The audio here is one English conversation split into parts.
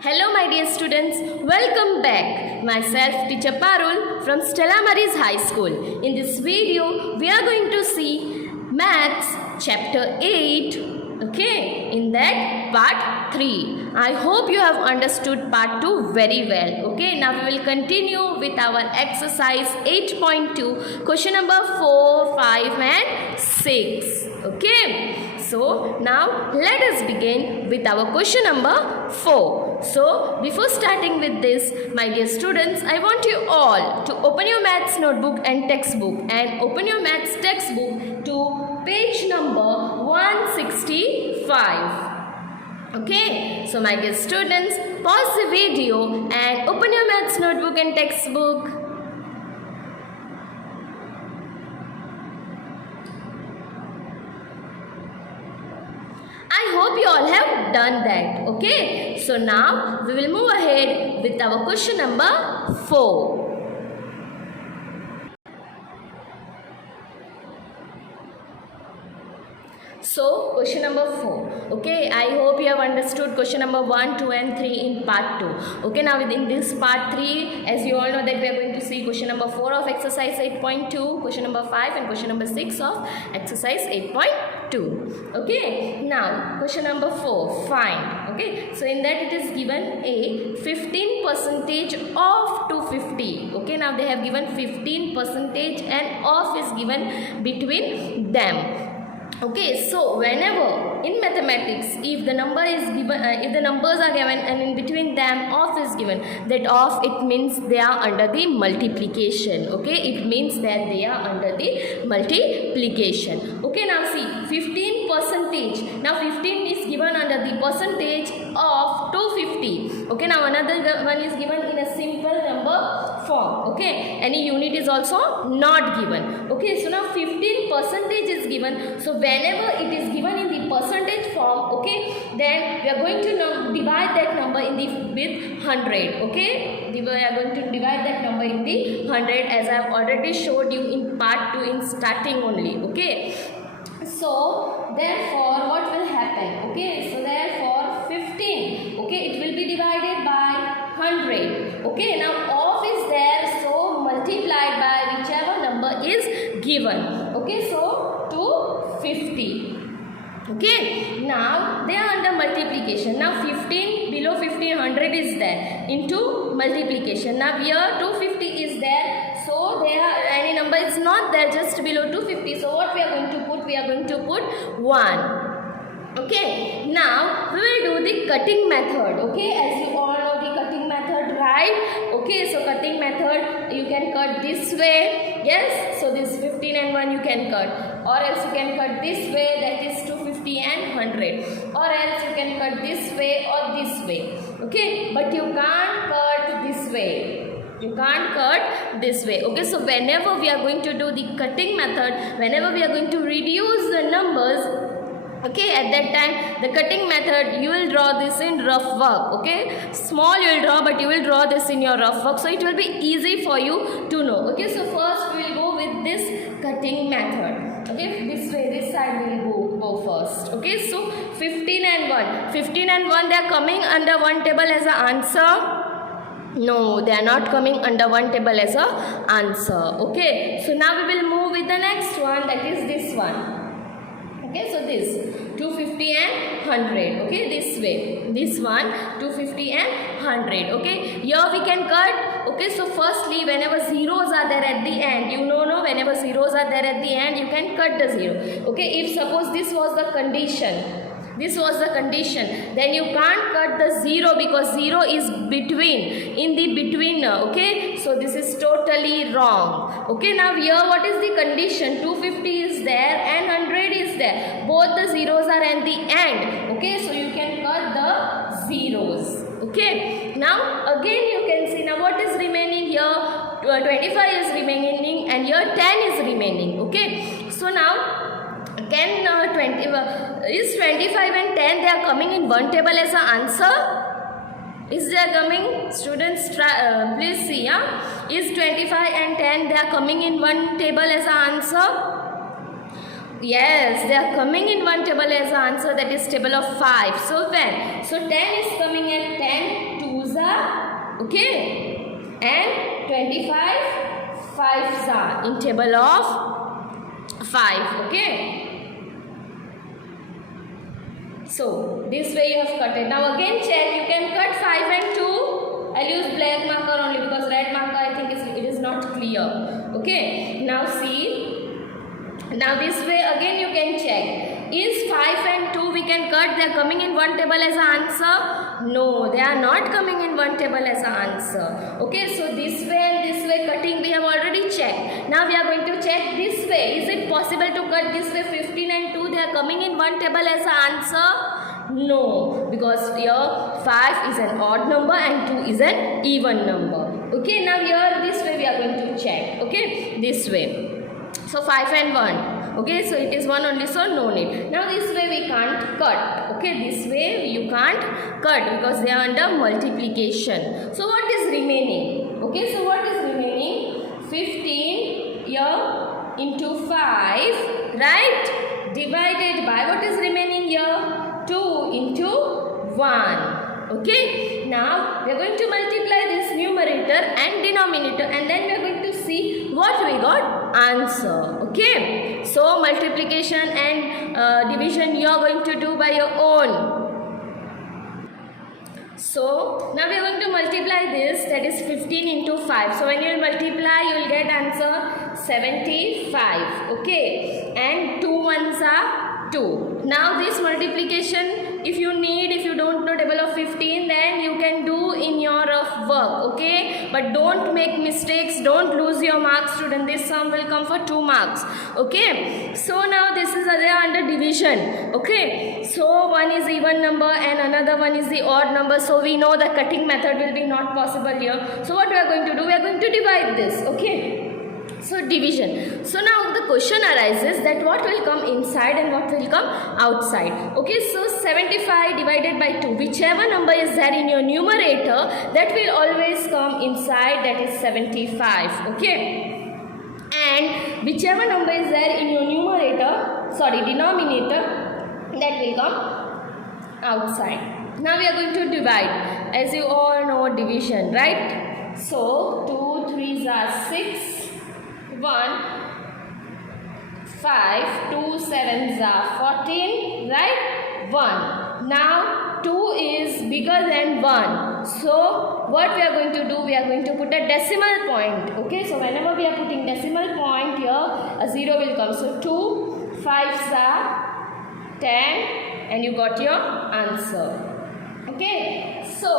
Hello my dear students, welcome back. Myself teacher Parul from Stella Maris High School. In this video, we are going to see Maths chapter 8, okay, in that part 3. I hope you have understood part 2 very well, okay. Now we will continue with our exercise 8.2, question number 4, 5 and 6, okay. So now let us begin with our question number 4. So before starting with this, my dear students, I want you all to open your maths notebook and textbook and open your maths textbook to page number 165. Okay, so my dear students, pause the video and open your maths notebook and textbook. I hope you all have done that. Okay, so now we will move ahead with our question number 4. So, question number 4. Okay, I hope you have understood question number 1, 2 and 3 in part 2. Okay, now within this part 3, as you all know that we are going to see question number 4 of exercise 8.2, question number 5 and question number 6 of exercise 8.2. Okay, now question number 4, find. Okay, so in that it is given a 15% of 250. Okay, now they have given 15% and off is given between them. Okay, so whenever in mathematics, if the number is given, if the numbers are given and in between them off is given, that off it means they are under the multiplication. Okay, it means that they are under the multiplication. Okay, now see 15%. Now 15 is given under the percentage of 250. Okay, now another one is given in a simple number form. Okay, any unit is also not given. Okay, so now 15% is given. So whenever it is given in the percentage form, okay, then we are going to divide that number in the with 100. Okay, we are going to divide that number in the 100 as I have already showed you in part 2 in starting only. Okay, so therefore what will happen? Okay, so therefore 15, okay, it will be divided by 100. Okay, now off is there, so multiplied by whichever number is given. Okay, so 250. Okay, now they are under multiplication. Now 15, below 1500 is there into multiplication. Now here 250 is there, so there are any number is not there just below 250. So what we are going to put? We are going to put 1. Okay, now we will do the cutting method. Okay, as you all know the cutting method, right? Okay, so cutting method, you can cut this way. Yes, so this 15 and 1 you can cut, or else you can cut this way, that is 250 and 100, or else you can cut this way or this way. Okay, but you can't cut this way. You can't cut this way. Okay, so whenever we are going to do the cutting method, whenever we are going to reduce the numbers, okay, at that time the cutting method you will draw this in rough work. Okay, small you will draw, but you will draw this in your rough work, so it will be easy for you to know. Okay, so first we will go with this cutting method. Okay, this way, this side we will go first. Okay, so 15 and 1 they are coming under one table as an answer. No, they are not coming under one table as a answer. Okay, so now we will move with the next one, that is this one. Okay, so this 250 and 100. Okay, this way, this one 250 and 100. Okay, here we can cut. Okay, so firstly whenever zeros are there at the end, you know whenever zeros are there at the end, you can cut the zero. Okay, if suppose this was the condition, then you can't cut the 0 because 0 is between, in the between. Okay, so this is totally wrong. Okay, now here what is the condition? 250 is there and 100 is there, both the zeros are at the end. Okay, so you can cut the zeros. Okay, now again you can see now what is remaining here. 25 is remaining and here 10 is remaining. Okay, so now can 25 and 10 they are coming in one table as an answer? Is they are coming? Students, please see. Is 25 and 10 they are coming in one table as an answer? Yes, they are coming in one table as an answer, that is table of 5. So when? So 10 is coming at 10 twos are, okay, and 25 5s are in table of 5, okay. So this way you have cut it. Now again check, you can cut 5 and 2. I'll use black marker only because red marker I think it is not clear. Okay, now see. Now this way again you can check. Is 5 and 2 we can cut, they are coming in one table as an answer? No, they are not coming in one table as an answer. Okay, so this way and this way cutting we have already checked. Now we are going to check this way. Is it possible to cut this way? 15 and 2 they are coming in one table as an answer? No, because here 5 is an odd number and 2 is an even number. Okay, now here this way we are going to check. Okay, this way. So 5 and 1. Okay, so it is 1 only, so no need. Now this way we can't cut. Okay, this way you can't cut because they are under multiplication. So what is remaining? Okay, so what is remaining? 15 here into 5, right? Divided by what is remaining here? 2 into 1. Okay, now we are going to multiply this numerator and denominator and then we are going to see what we got answer. Okay, so multiplication and division you are going to do by your own. So now we are going to multiply this, that is 15 into 5. So when you will multiply you will get answer 75. Okay, and 2 ones are 2. Now this multiplication, if you don't know table of 15, then you can do in your work, okay, but don't make mistakes, don't lose your marks, student. This sum will come for 2 marks. Okay, so now this is under division. Okay, so one is even number and another one is the odd number, so we know the cutting method will be not possible here. So what we are going to do, we are going to divide this. Okay, so division. So now the question arises that what will come inside and what will come outside. Okay, so 75 divided by 2, whichever number is there in your numerator, that will always come inside, that is 75. Okay, and whichever number is there in your denominator, that will come outside. Now we are going to divide, as you all know division, right? So 2 3s are 6, 1, 5, 2 7s are 14, right? 1. Now 2 is bigger than 1. So what we are going to do, we are going to put a decimal point. Okay, so whenever we are putting decimal point here, a 0 will come. So 2 5s are 10 and you got your answer. Okay, so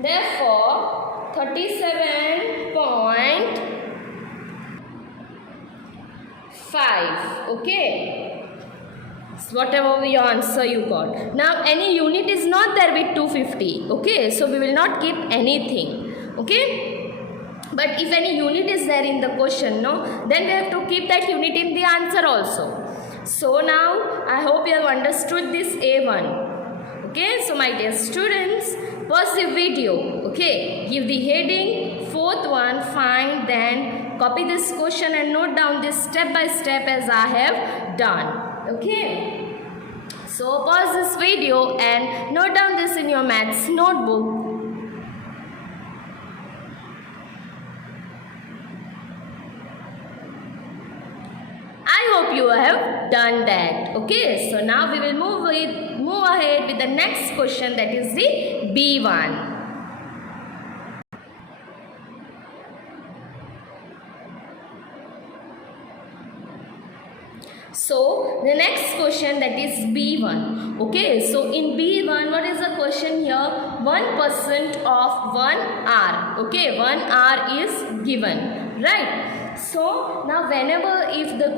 therefore 37.5. Okay, so whatever your answer you got. Now any unit is not there with 250. Okay, so we will not keep anything. Okay, but if any unit is there in the question, no, then we have to keep that unit in the answer also. So now I hope you have understood this A1. Okay, so my dear students, pause the video. Okay, give the heading, fourth one, find, then copy this question and note down this step by step as I have done. Okay, so pause this video and note down this in your maths notebook. I hope you have done that. Okay, so now we will move ahead with the next question, that is the B1. So the next question, that is B1. Okay, so in B1, what is the question here? 1% of 1 hour. Okay, 1 hour is given, right? So now whenever if the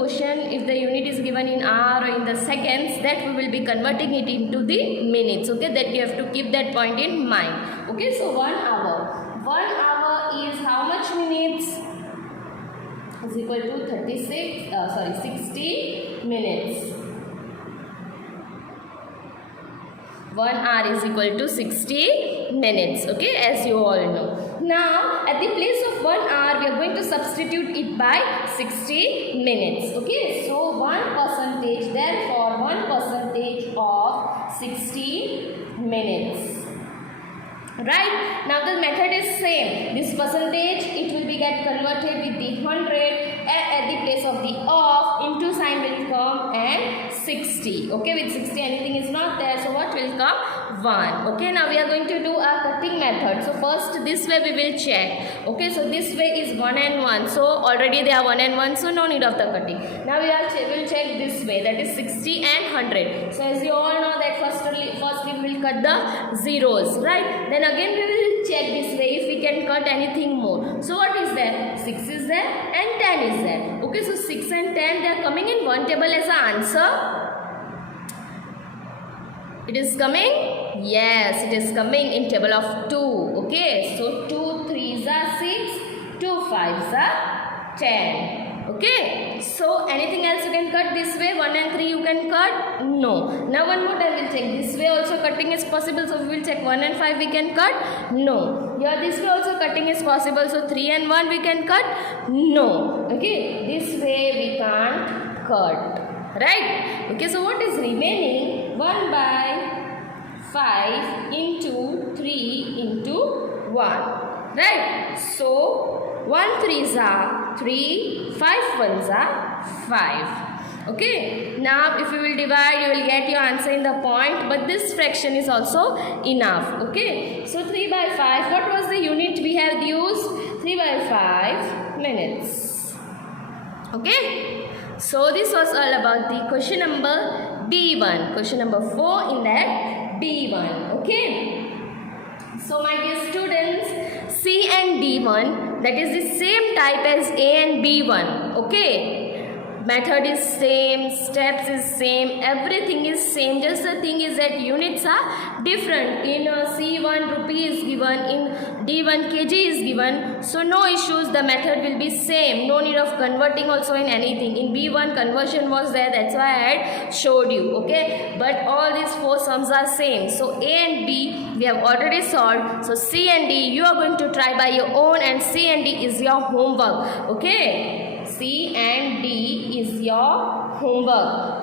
unit is given in hour or in the seconds, that we will be converting it into the minutes. Okay, that you have to keep that point in mind. Okay, so 1 hour. 1 hour is how much minutes? Is equal to 60 minutes. 1 hour is equal to 60 minutes. Okay, as you all know. Now at the place of 1 hour we are going to substitute it by 60 minutes. Okay, so 1%, therefore 1% of 60 minutes. Right, now the method is same. This percentage, it will be get converted with the 100 at the place of the of, into sign will come and 60. Okay, with 60 anything is not there, so what will come? 1. Okay, now we are going to do a cutting method. So first this way we will check. Okay, so this way is 1 and 1, so already they are 1 and 1, so no need of the cutting. Now we will check this way, that is 60 and 100. So as you all know that firstly we will cut the zeros, right? Then again we will check this way if we can cut anything more. So what is there? 6 is there and 10 is there. Okay, so 6 and 10 they are coming in one table as an answer. It is coming? Yes, it is coming in table of 2. Okay, so 2 3s are 6, 2 5s are 10. Okay, so anything else you can cut this way? 1 and 3 you can cut? No. Now one more time we'll check. This way also cutting is possible, so we will check 1 and 5 we can cut? No. Here this way also cutting is possible, so 3 and 1 we can cut? No. Okay, this way we can't cut. Right? Okay, so what is remaining? 1 by 5 into 3 into 1. Right? So 1 3s are 3, 5 1s are 5. Okay, now if you will divide you will get your answer in the point, but this fraction is also enough. Okay, so 3 by 5, what was the unit we have used? 3 by 5 minutes. Okay, so this was all about the question number B1, question number 4 in that B1. Okay, so my dear students, C and D1, that is the same type as A and B1. Okay, method is same, steps is same, everything is same, just the thing is that units are different. In C1 rupee is given, in D1 kg is given, so no issues, the method will be same, no need of converting also in anything. In B1 conversion was there, that's why I had showed you. Okay, but all these 4 sums are same, so A and B we have already solved, so C and D you are going to try by your own, and C and D is your homework. Okay, C and D is your homework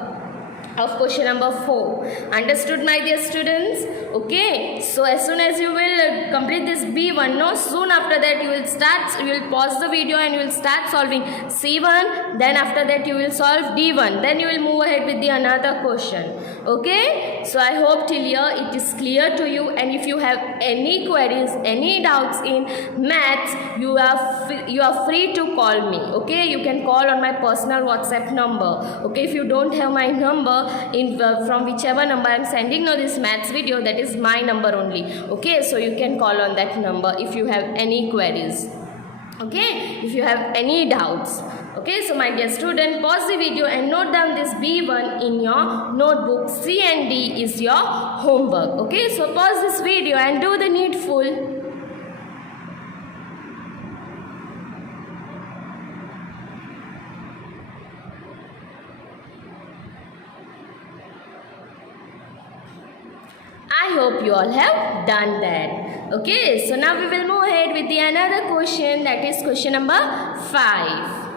of question number 4. Understood, my dear students? Okay, so as soon as you will complete this B1, no, soon after that you will pause the video and you will start solving C1, then after that you will solve D1, then you will move ahead with the another question. Okay, so I hope till here it is clear to you, and if you have any queries, any doubts in maths, you are free to call me. Okay, you can call on my personal WhatsApp number. Okay, if you don't have my number, from whichever number I am sending now this maths video, that is my number only. Okay, so you can call on that number if you have any queries. Okay, if you have any doubts. Okay, so my dear student, pause the video and note down this B1 in your notebook. C and D is your homework. Okay, so pause this video and do the needful. I hope you all have done that. Okay, so now we will move ahead with the another question, that is question number 5.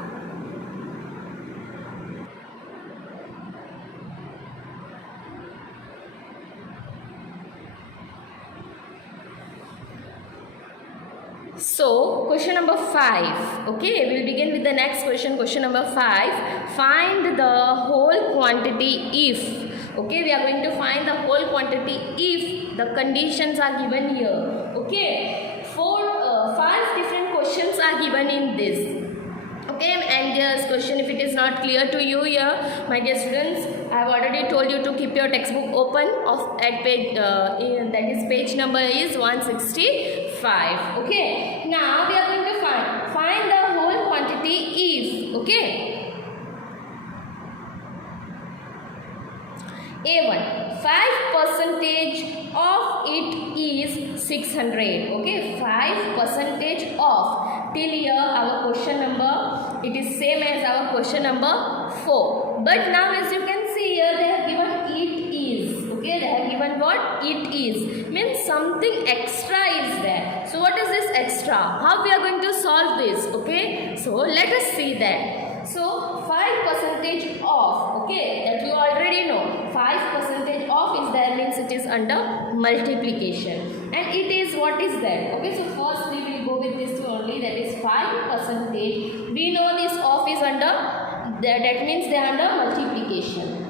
So question number 5. Okay, we will begin with the next question, question number 5. Find the whole quantity if. Okay, we are going to find the whole quantity if the conditions are given here. Okay, 5 different questions are given in this. Okay, and this question, if it is not clear to you here, my dear students, I have already told you to keep your textbook open at page, that is page number is 165. Okay, now we are going to find the whole quantity if. Okay, A1, 5% of it is 600. Okay, 5% of. Till here our question number, it is same as our question number 4. But now as you can see here, they have given it is. Okay, they have given what? it is means something extra is there. So what is this extra? How we are going to solve this? Okay, so let us see that. So 5% off, okay, that you already know. 5% off is there means it is under multiplication, and it is what is that? Okay, so first we will go with this only, that is 5%. We know this off is under, that means they are under multiplication.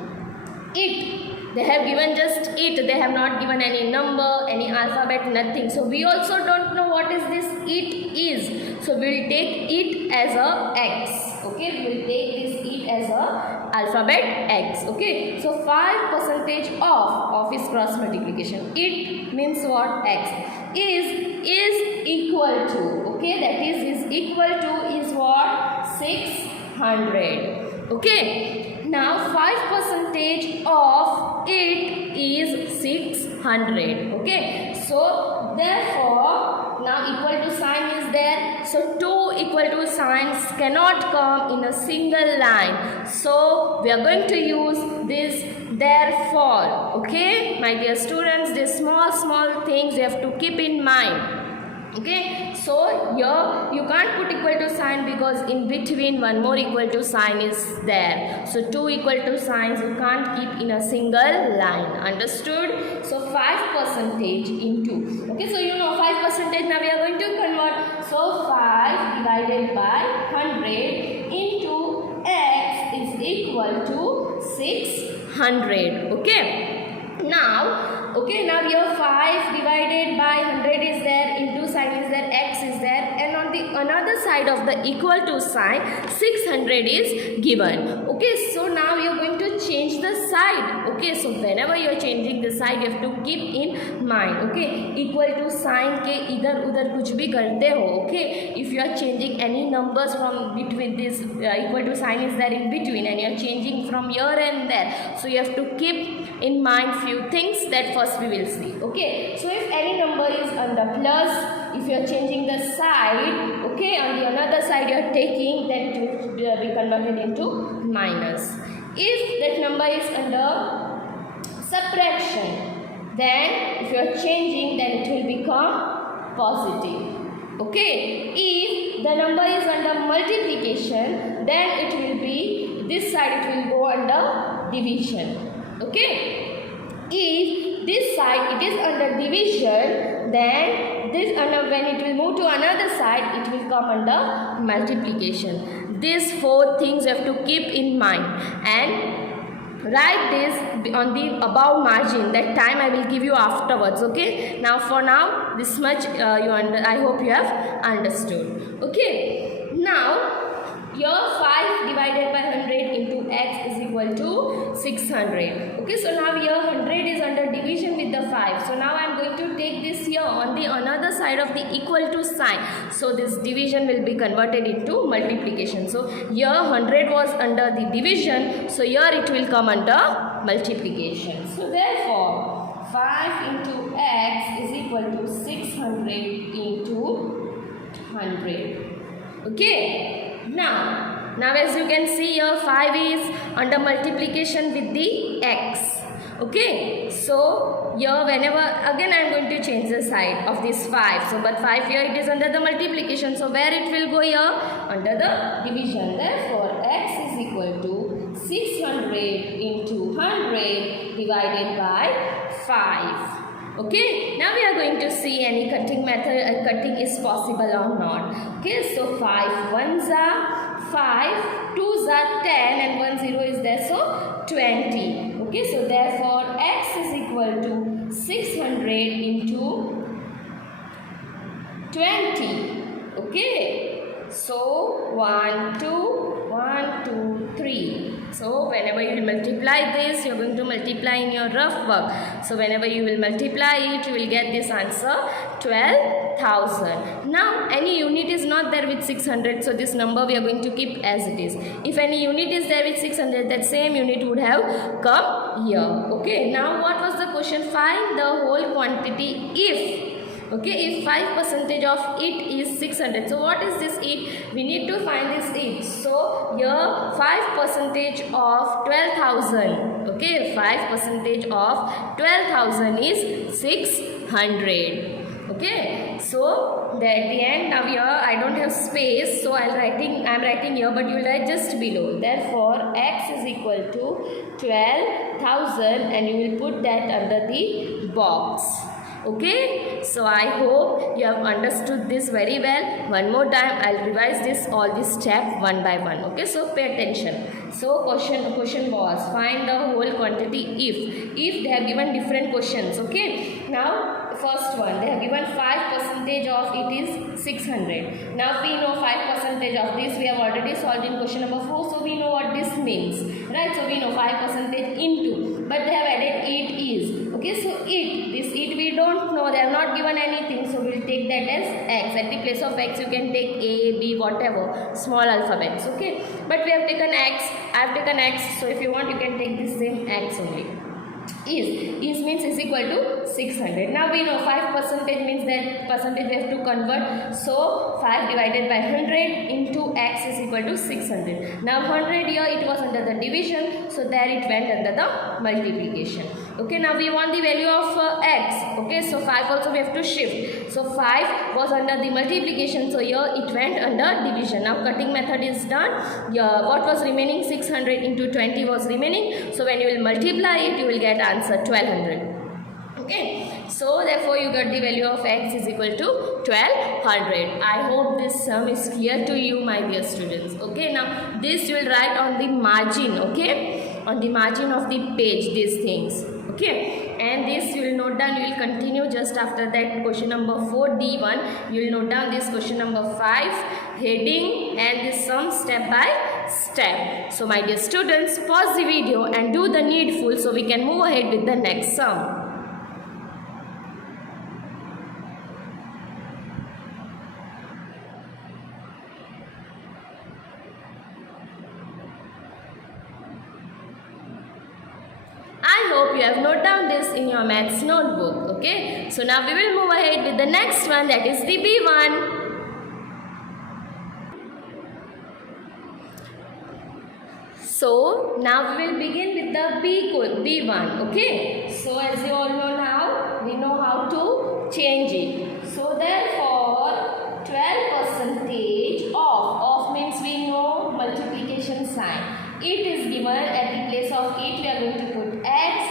It, they have given just it, they have not given any number, any alphabet, nothing. So we also don't know what is this it is. So we will take it as a x. Okay, we will take this it as a alphabet x. Okay, so 5% of is cross multiplication. It means what? X. Is equal to. Okay, that is equal to is what? 600. Okay. Now 5% of it is 600. Okay, so therefore now equal to sign is there, so two equal to signs cannot come in a single line, so we are going to use this therefore. Okay, my dear students, these small things you have to keep in mind. Okay, so here you can't put equal to sign because in between one more equal to sign is there. So two equal to signs you can't keep in a single line. Understood? So 5% into. Okay, so you know 5%, now we are going to convert. So 5 divided by 100 into x is equal to 600. Okay. Now, okay, now here 5 divided by 100 is there, into sign is there, x is there, and on the another side of the equal to sign 600 is given. Okay, so now you are going to change the side. Okay, so whenever you are changing the side you have to keep in mind. Okay, equal to sign के इधर उधर कुछ भी करते हो. Okay, if you are changing any numbers from between this equal to sign is there in between and you are changing from here and there, so you have to keep in mind few things that first we will see. Okay, so if any number is under plus, if you are changing the side, okay, on the another side you are taking, then it will be converted into minus. If that number is under subtraction, then if you are changing, then it will become positive. Okay, if the number is under multiplication, then it will be, this side it will go under division. Okay, if this side it is under division, then this when it will move to another side, it will come under multiplication. These four things you have to keep in mind and write this on the above margin. That time I will give you afterwards. Okay, now for now this much I hope you have understood. Okay, now your 5 divided by 100 into x is equal to 600. Okay, so now here 100 is under division with the 5. So now I am going to take this here on the another side of the equal to sign. So this division will be converted into multiplication. So here 100 was under the division. So here it will come under multiplication. So therefore 5 into x is equal to 600 into 100. Okay. Now as you can see here 5 is under multiplication with the x. Okay, so here whenever again I am going to change the side of this 5. So but 5 here it is under the multiplication. So where it will go here? Under the division. Therefore x is equal to 600 into 100 divided by 5. Okay, now we are going to see any cutting method, cutting is possible or not. Okay, so 5 ones are 5, 2s are 10 and 1 0 is there, so 20. Okay, so therefore x is equal to 600 into 20. Okay, so 1, 2, 1, 2, 3. So whenever you will multiply this, you are going to multiply in your rough work. So whenever you will multiply it, you will get this answer 12,000. Now any unit is not there with 600, so this number we are going to keep as it is. If any unit is there with 600, that same unit would have come here. Okay, now what was the question? Find the whole quantity if Okay, if 5% of it is 600, so what is this it? We need to find this it. So here 5% of 12,000. Okay, 5% of 12,000 is 600. Okay, so at the end, now here I don't have space, so I'm writing here, but you will write just below. Therefore x is equal to 12,000 and you will put that under the box. Okay, so I hope you have understood this very well. One more time I'll revise this all this step one by one. Okay, so pay attention. So question was find the whole quantity if they have given different questions. Okay, now first one they have given 5% of it is 600. Now we know 5% of this we have already solved in question number 4, so we know what this means, right? So we know 5% into, but they have added it is. Okay, so this we don't know, they have not given anything, so we'll take that as x. At the place of x you can take a, b, whatever, small alphabets. Okay, but we have taken x, I have taken x, so if you want you can take the same x only. Is means is equal to 600. Now we know 5% means that percentage we have to convert, so 5 divided by 100 into x is equal to 600. Now 100 here it was under the division, so there it went under the multiplication. Okay, now we want the value of x. Okay, so 5 also we have to shift, so 5 was under the multiplication, so here it went under division. Now cutting method is done. What was remaining? 600 into 20 was remaining, so when you will multiply it you will get answer 1200. Okay, so therefore you got the value of x is equal to 1200. I hope this sum is clear to you, my dear students. Okay, now this you will write on the margin. Okay, on the margin of the page these things. Okay, and this you will note down, you will continue just after that question number 4 D1. You will note down this question number 5 heading and this sum step by step. So my dear students, pause the video and do the needful so we can move ahead with the next sum. I hope you have noted down this in your maths notebook. Okay, so now we will move ahead with the next one, that is the B1. So now we will begin with the B1. Okay, so as you all know now, we know how to change it. So therefore 12% of means we know multiplication sign. It is given at the place of it we are going to put x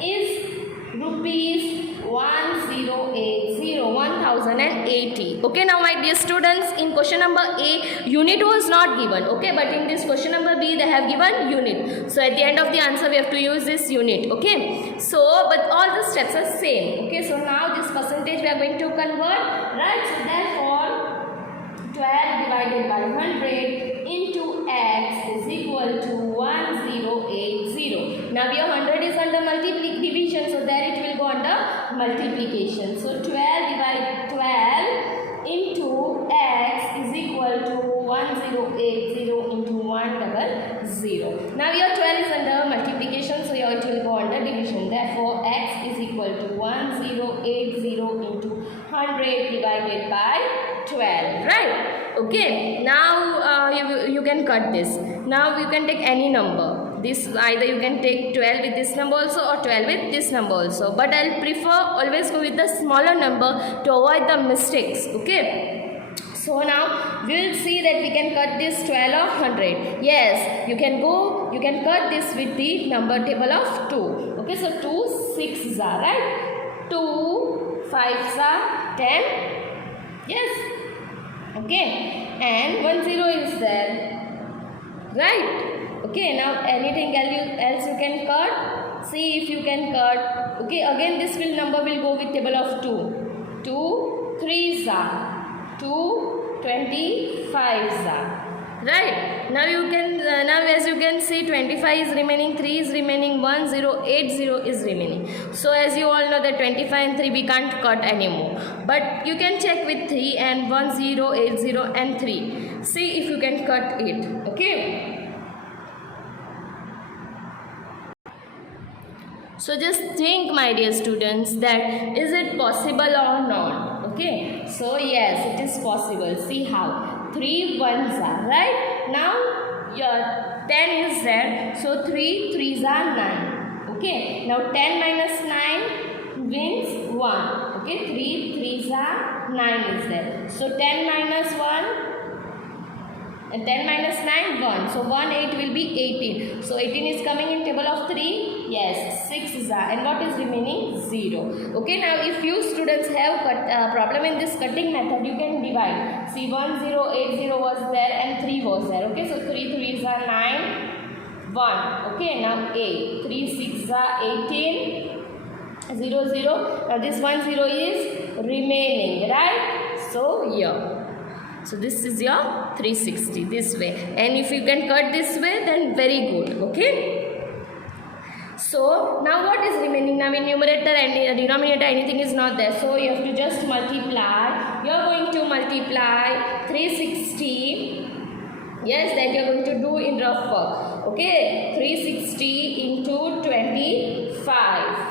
is rupees 1080. Okay, now my dear students, in question number A unit was not given. Okay, but in this question number B they have given unit. So at the end of the answer we have to use this unit. Okay, so but all the steps are same. Okay, so now this percentage we are going to convert, right? So therefore 12 divided by 100 into x is equal to 1080. Now your 100 is under division, so there it will go under multiplication. So 12 divided 12 into x is equal to 1080 into 100. Now your 12 is under multiplication, so here it will go under division. Therefore x is equal to 1080 into 100 divided by 12, right? Okay, now you can cut this. Now you can take any number. This either you can take 12 with this number also or 12 with this number also, but I'll prefer always go with the smaller number to avoid the mistakes. Okay, so now we will see that we can cut this 12 of 100. Yes, you can cut this with the number table of 2. Okay, so 2 6s are, right? 2 5s are 10. Yes. Okay, and 10 is there, right? Okay, now anything else you can cut? See if you can cut. Okay, again this number will go with table of 2. 2 3s are, 2 25s are. Right, now you can now as you can see 25 is remaining, 3 is remaining, 1080 is remaining. So as you all know that 25 and 3 we can't cut anymore, but you can check with 3 and 1080 and 3. See if you can cut it. Okay, so just think, my dear students, that is it possible or not? Okay, so yes, it is possible. See how 3 ones are, right? Now your 10 is there, so 3 threes are 9. Okay, now 10 minus 9 means 1. Okay, 3 threes are 9 is there. So 10 minus 1 and 10 minus 9 1. So 1 8 will be 18. So 18 is coming in table of 3. Yes, 6 is there. And what is remaining? 0. Okay, now if you students have problem in this cutting method, you can divide. See 1 0 8 0 was there and 3 was there. Okay, so 3 3s are 9 1. Okay, now 8. 3 6 are 18. 0 0. Now this 1 0 is remaining, right? So here. So this is your 360 this way, and if you can cut this way, then very good. Okay. So now what is remaining? Now in numerator and denominator anything is not there, so you have to just multiply. You are going to multiply 360. Yes, that you are going to do in rough work. Okay, 360 into 25.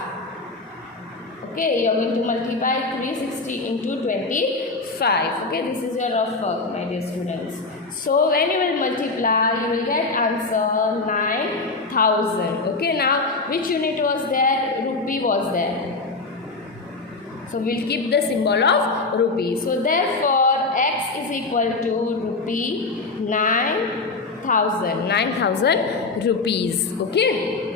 Okay, you are going to multiply 360 into 25. Okay, this is your rough work, my dear students. So when you will multiply, you will get answer 9,000. Okay, now which unit was there? Rupee was there. So we'll keep the symbol of rupee. So therefore, x is equal to rupee 9,000. 9,000 rupees. Okay.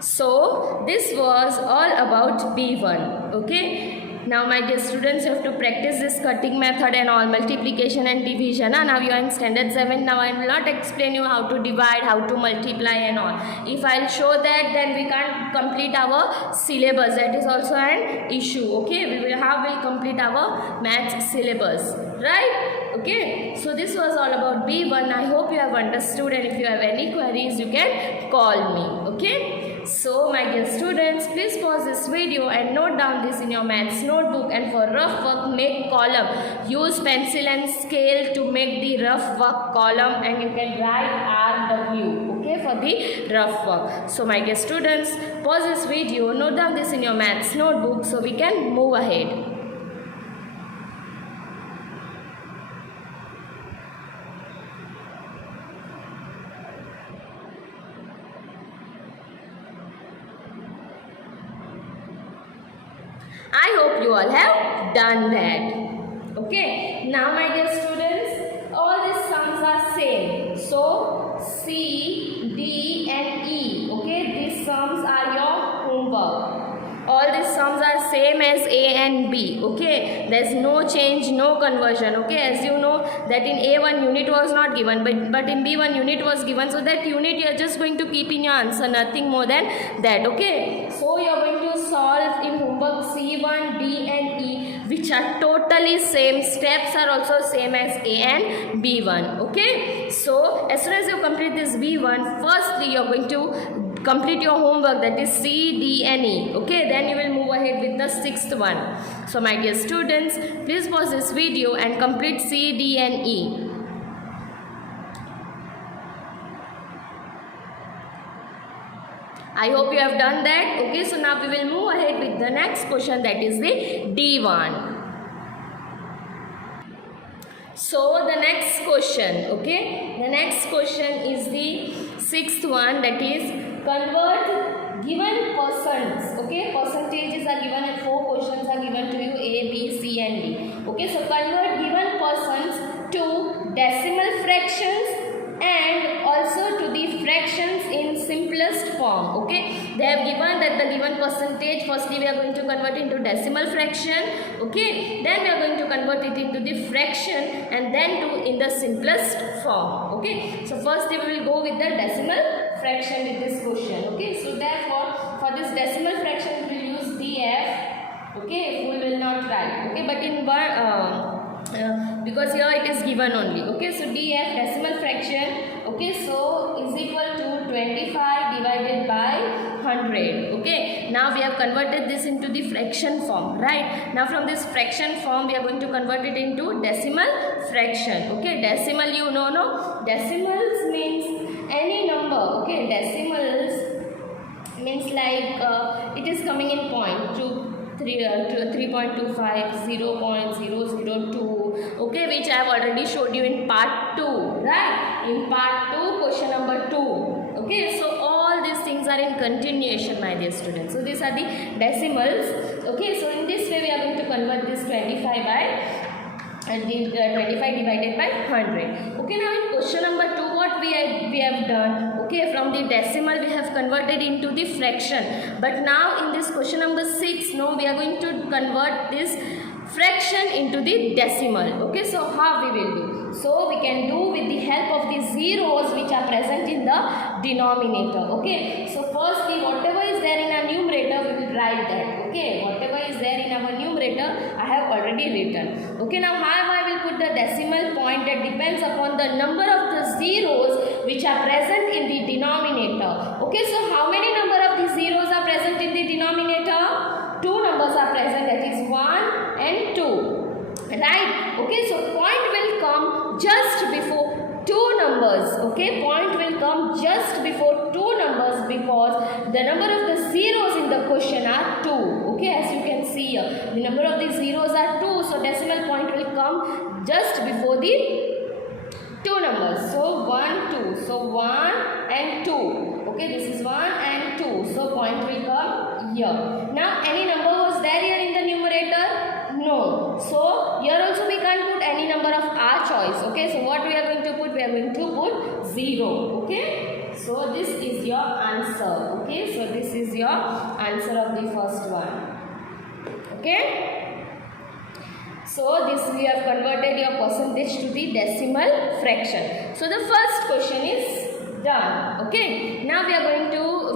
So this was all about B1. Okay. Now my dear students, you have to practice this cutting method and all, multiplication and division. Now you are in standard 7. Now I will not explain you how to divide, how to multiply and all. If I will show that, then we can't complete our syllabus. That is also an issue. Okay, we will complete our maths syllabus, right? Okay, so this was all about B1. I hope you have understood, and if you have any queries, you can call me. Okay. So my dear students, please pause this video and note down this in your maths notebook, and for rough work make column. Use pencil and scale to make the rough work column, and you can write RW, okay, for the rough work. So my dear students, pause this video, note down this in your maths notebook so we can move ahead. I hope you all have done that. Okay. Now my dear students, all these sums are same. So C, D and E. Okay. These sums are your homework. All these sums are same as A and B. Okay. There is no change, no conversion. Okay. As you know that in A1 unit was not given, but in B1 unit was given. So that unit you are just going to keep in your answer. Nothing more than that. Okay. So you are going to solve in homework C1, D and E, which are totally same. Steps are also same as A and B1. Okay. So as soon as you complete this B1, firstly you are going to complete your homework, that is C, D and E. Okay, then you will move ahead with the sixth one. So my dear students, please pause this video and complete C, D and E. I hope you have done that. Okay, so now we will move ahead with the next question, that is the D1. So the next question, okay, the next question is the sixth one, that is convert given percents. Okay, percentages are given and 4 questions are given to you, A, B, C and D. Okay, so convert given percents to decimal fractions and also to the fractions in simplest form. Okay, they have given that the given percentage, firstly we are going to convert into decimal fraction. Okay, then we are going to convert it into the fraction, and then to in the simplest form. Okay, so first we will go with the decimal fraction with this question. Okay, so therefore for this decimal fraction we will use DF. Okay, we will not write. Okay, but in because here it is given only. Okay, so DF decimal fraction, okay, so is equal to 25 divided by 100. Okay, now we have converted this into the fraction form, right? Now from this fraction form we are going to convert it into decimal fraction. Okay, decimal, you know, no? Decimals means any number. Okay, decimals means like it is coming in point 3.25, 0.002, okay, which I have already showed you in part 2, right? In part 2, question number 2. Okay, so all these things are in continuation, my dear students. So these are the decimals. Okay, so in this way we are going to convert this 25 by 25 divided by 100. Okay, now in question number 2, what we have done, okay, from the decimal we have converted into the fraction. But now in this question number 6, no, we are going to convert this fraction into the decimal. Okay, so how we will do? So we can do with the help of the zeros which are present in the denominator. Okay, so firstly whatever is there in our numerator we will write that. Okay, whatever is there in our numerator I have already written. Okay, now how I will put the decimal point, that depends upon the number of the zeros which are present in the denominator. Okay, so how many number of the zeros are present in the denominator? 2 numbers are present, that is 1 and 2. Right? Okay, so point will come just before 2 numbers. Okay, point will come just before 2 numbers because the number of the zeros in the question are 2. Okay, as you can see here, the number of the zeros are 2, so decimal point will come just before the 2 numbers. So 1, 2. So 1 and 2. Okay, this is 1 and 2. So point will come here. Now any number was there here in the numerator? No. So here also we can't put any number of our choice. Okay, so what we are going to put? We are going to put 0. Okay, so this is your answer. Okay, so this is your answer of the first one. Okay, so this we have converted your percentage to the decimal fraction. So the first question is done. Okay, now we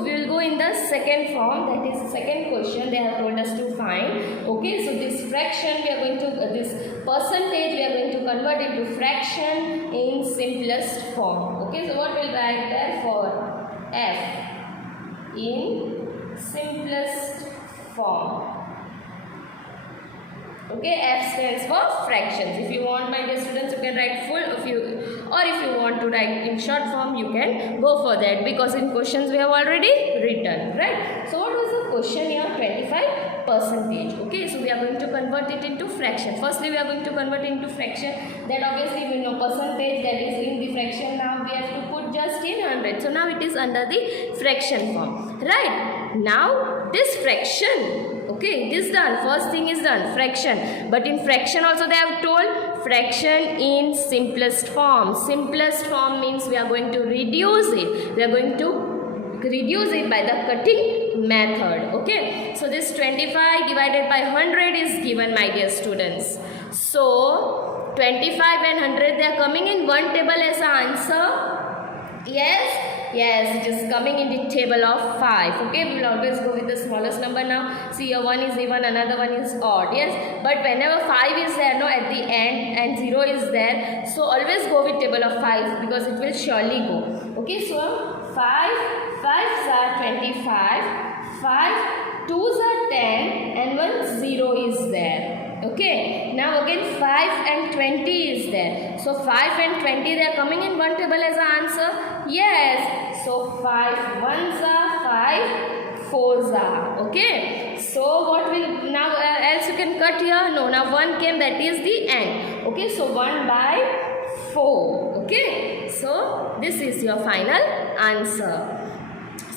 will go in the second form, that is the second question they have told us to find. Okay, so this fraction we are going to this percentage we are going to convert into fraction in simplest form. Okay, so what we'll write there for f in simplest form. Okay, F stands for fractions. If you want, my dear students, you can write full, or if you want to write in short form, you can go for that, because in questions we have already written, right? So what was the question here? 25%. Okay, so we are going to convert it into fraction. Firstly, we are going to convert it into fraction. Then obviously we know percentage, that is in the fraction. Now we have to put just in 100. So now it is under the fraction form, right? Now this fraction. Okay, this done. First thing is done, fraction. But in fraction also they have told fraction in simplest form. Simplest form means we are going to reduce it. We are going to reduce it by the cutting method. Okay, so this 25 divided by 100 is given, my dear students. So 25 and 100 they are coming in one table as an answer. Yes, it is coming in the table of 5. Okay, we will always go with the smallest number now. See, here one is even, another one is odd. Yes, but whenever 5 is there, no, at the end, and 0 is there, so always go with table of 5 because it will surely go. Okay, so 5 5s are 25, 5 2s are 10, and 1 0 is there. Okay, now again 5 and 20 is there. So 5 and 20 they are coming in one table as an answer. Yes, so 5 1s are 5 4s are. Okay, so what will now else you can cut here? No, now 1 came, that is the end. Okay, so 1 by 4. Okay, so this is your final answer.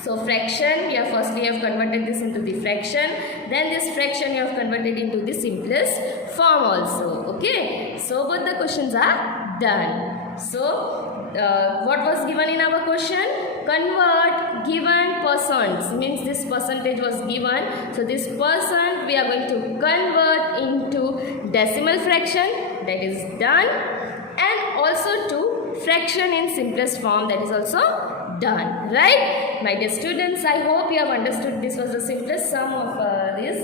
So fraction, you have firstly converted this into the fraction, then this fraction you have converted into the simplest form also. Okay, so both the questions are done. So what was given in our question? Convert given percents, means this percentage was given. So this percent we are going to convert into decimal fraction, that is done, and also to fraction in simplest form, that is also done, right? My dear students, I hope you have understood this was the simplest sum of this.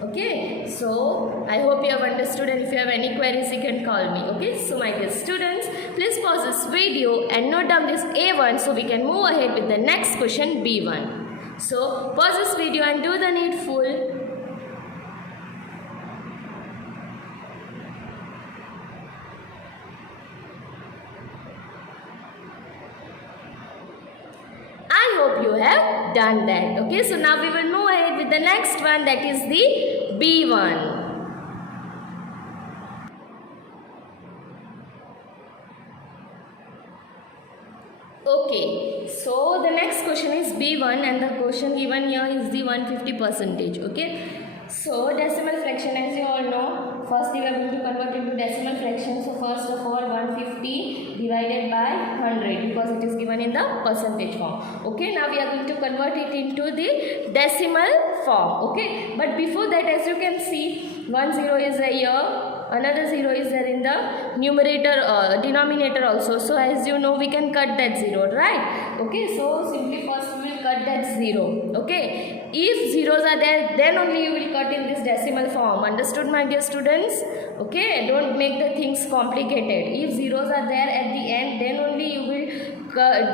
Okay, so I hope you have understood, and if you have any queries you can call me. Okay, so my dear students, please pause this video and note down this A1 so we can move ahead with the next question B1. So pause this video and do the needful. You have done that. Okay, so now we will move ahead with the next one, that is the B1. Okay, so the next question is B1 and the question given here is the 150%. Okay, so decimal fraction, as you all know, first we are going to convert into decimal fraction. So first of all 150 divided by 100 because it is given in the percentage form. Okay, now we are going to convert it into the decimal form. Okay, but before that, as you can see, 10 is here. Another 0 is there in the denominator also. So as you know, we can cut that 0, right? Okay, so simply first we will cut that 0. Okay, if zeros are there, then only you will cut in this decimal form. Understood, my dear students? Okay, don't make the things complicated. If zeros are there at the end, then only you will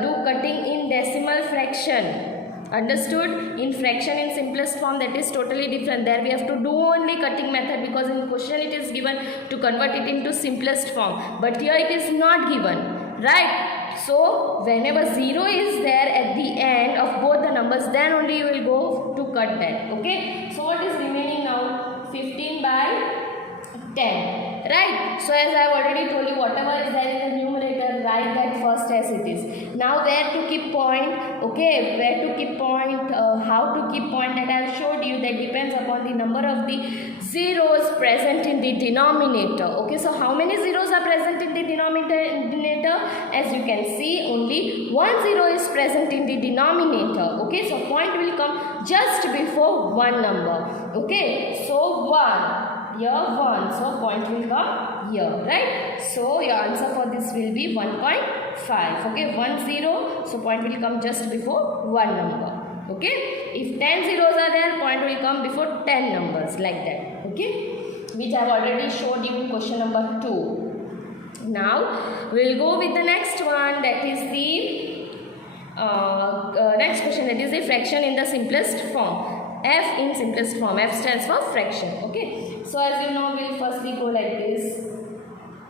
do cutting in decimal fraction. Understood? In fraction in simplest form, that is totally different. There we have to do only cutting method because in question it is given to convert it into simplest form, but here it is not given, right? So whenever 0 is there at the end of both the numbers, then only you will go to cut that. Okay, so what is remaining now? 15 by 10, right? So as I have already told you, whatever is there in the numerator, write that first as it is. Now where to keep point? Okay, where to keep point, how to keep point, that I have showed you, that depends upon the number of the zeros present in the denominator. Okay, so how many zeros are present in the denominator? As you can see, only 1 0 is present in the denominator. Okay, so point will come just before one number. Okay, so 1, here 1, so point will come here, right? So your answer for this will be 1.5. Okay, 1 0, so point will come just before one number. Okay, if 10 zeros are there, point will come before 10 numbers, like that. Okay, which I have already showed you in question number 2. Now we will go with the next one, that is the next question, that is the fraction in the simplest form. F in simplest form. F stands for fraction. Okay, so as you know, we will firstly go like this.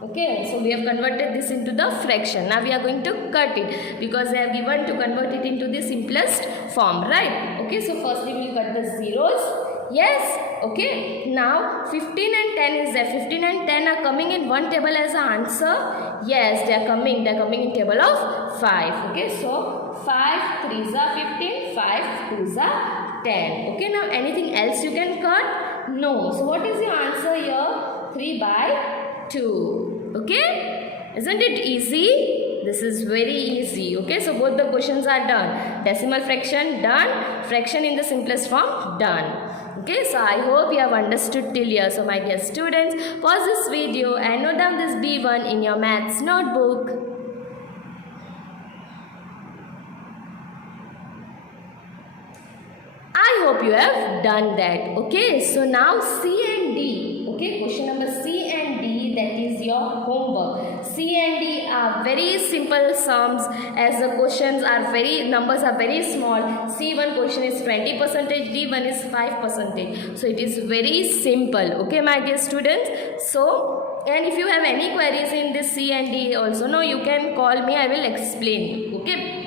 Okay, so we have converted this into the fraction. Now we are going to cut it because they have given to convert it into the simplest form, right? Okay, so firstly we will cut the zeros. Yes, okay. Now 15 and 10 is there. 15 and 10 are coming in one table as an answer. Yes, they are coming in table of 5. Okay, so 5 3s are 15, 5 2s are 10. Okay, now anything else you can cut? No. So what is your answer here? 3 by 2. Okay, isn't it easy? This is very easy. Okay, so both the questions are done. Decimal fraction done, fraction in the simplest form done. Okay, so I hope you have understood till here. So my dear students, pause this video and note down this B1 in your maths notebook. I hope you have done that. Okay, so now C and D. Okay, question number C and D, that is your homework. C and D are very simple sums as the numbers are very small. C1 question is 20%, D1 is 5%. So it is very simple. Okay, my dear students. So, and if you have any queries in this C and D also, no, you can call me, I will explain you. Okay.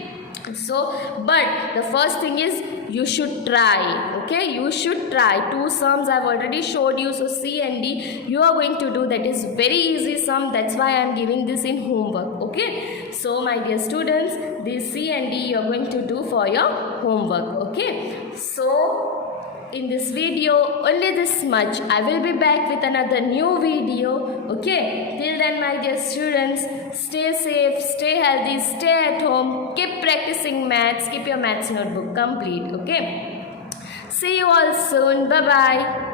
So, but the first thing is you should try. Okay, you should try. 2 sums I have already showed you. So C and D you are going to do. That is very easy sum. That's why I am giving this in homework. Okay, so my dear students, this C and D you are going to do for your homework. Okay, so in this video only this much. I will be back with another new video. Okay, till then my dear students, stay safe, stay healthy, stay at home, keep practicing maths, keep your maths notebook complete. Okay, see you all soon. Bye bye.